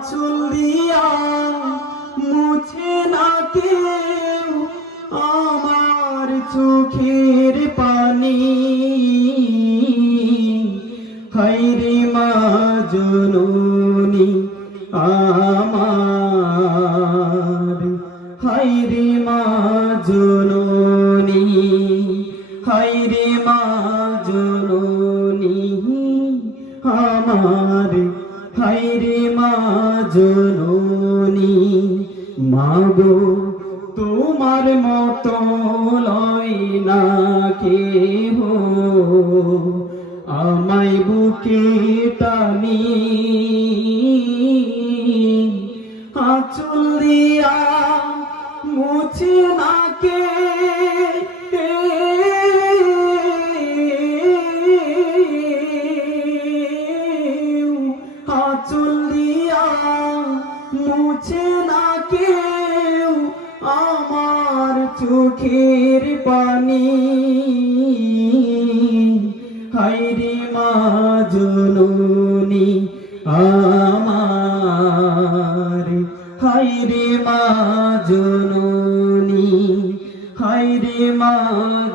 আচল দিয়া মুছে না কেউ আমার চোখের পানি। হাইরে মা জননী আমার। হাইরে মা জননী হাইরে মা জননী, আমার মাগো তোমার মতো লই না কেহ। আমায় বুকে টানি চোখের পানি। হাইরে মা জননী আমার। হাইরে মা জননী হাইরে মা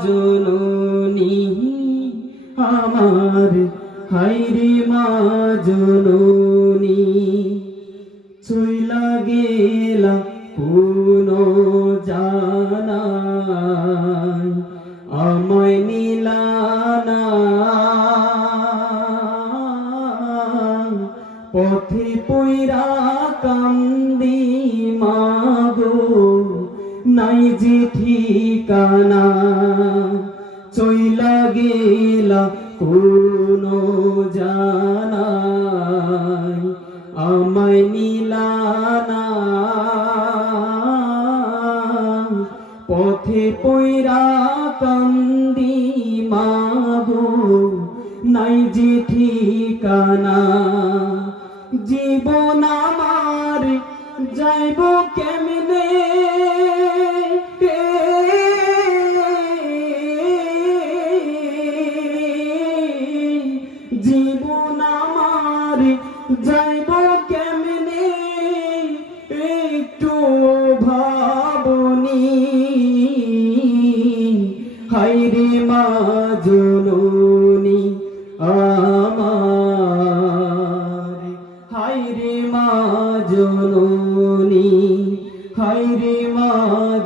জননী আমার। হাইরে মা জননী, চইলা গেলা পথে পইরা কান্দি মাগো, নাই যে ঠিকানা, চইলা গেলা কোন জানাই, আমায় নিলানা পথে পইরা কান্দি মাগো, নাই যে ঠিকানা জীবন আমার যাইব কেমনে? জীবন আমার যাইব কেমনে? একটু ভাবনি। হাইরে মা জননী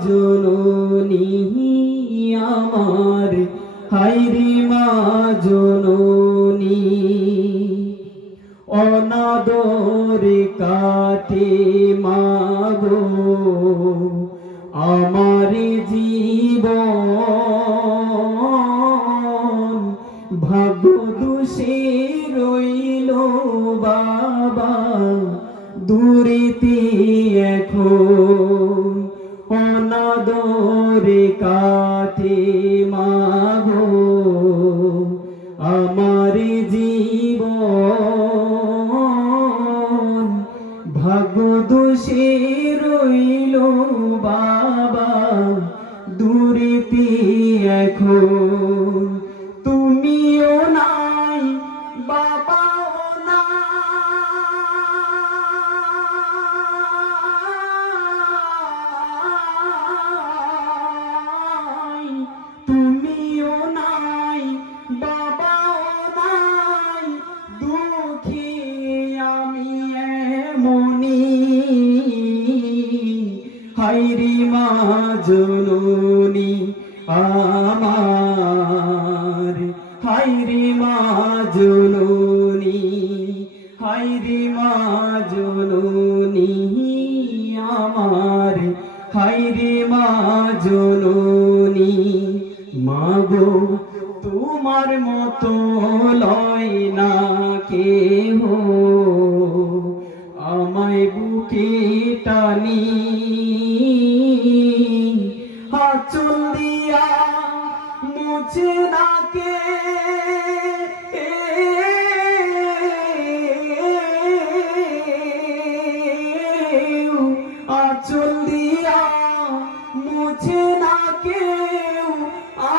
জননী আমার। হাইরে মা জননী অনাদরে কাটে মাগো আমার জীবন। ভাগ্য দোষে রইল বাবা, দূরেতে এখন অনাদরে কাটে মাগো আমার জীবন ভাগ্য দোষে রইল বাবা দূরে এখন জননী আমার। হাইরি মা জননী হাইরি মা জননী আমার। হাইরে মা জননী মাগো তুমি তোমার মতো লয় না কেহ। আমায় বুকে টানি হাচল দিয়া মুছে না কে দিয়া মুছে না কেউ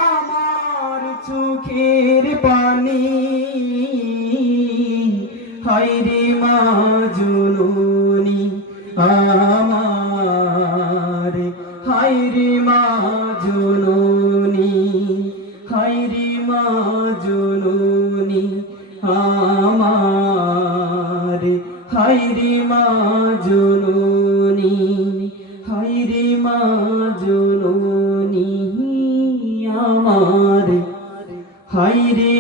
আমার চোখের পানি। হাইরে মা জননী আমার আমার হাইরে মা জননী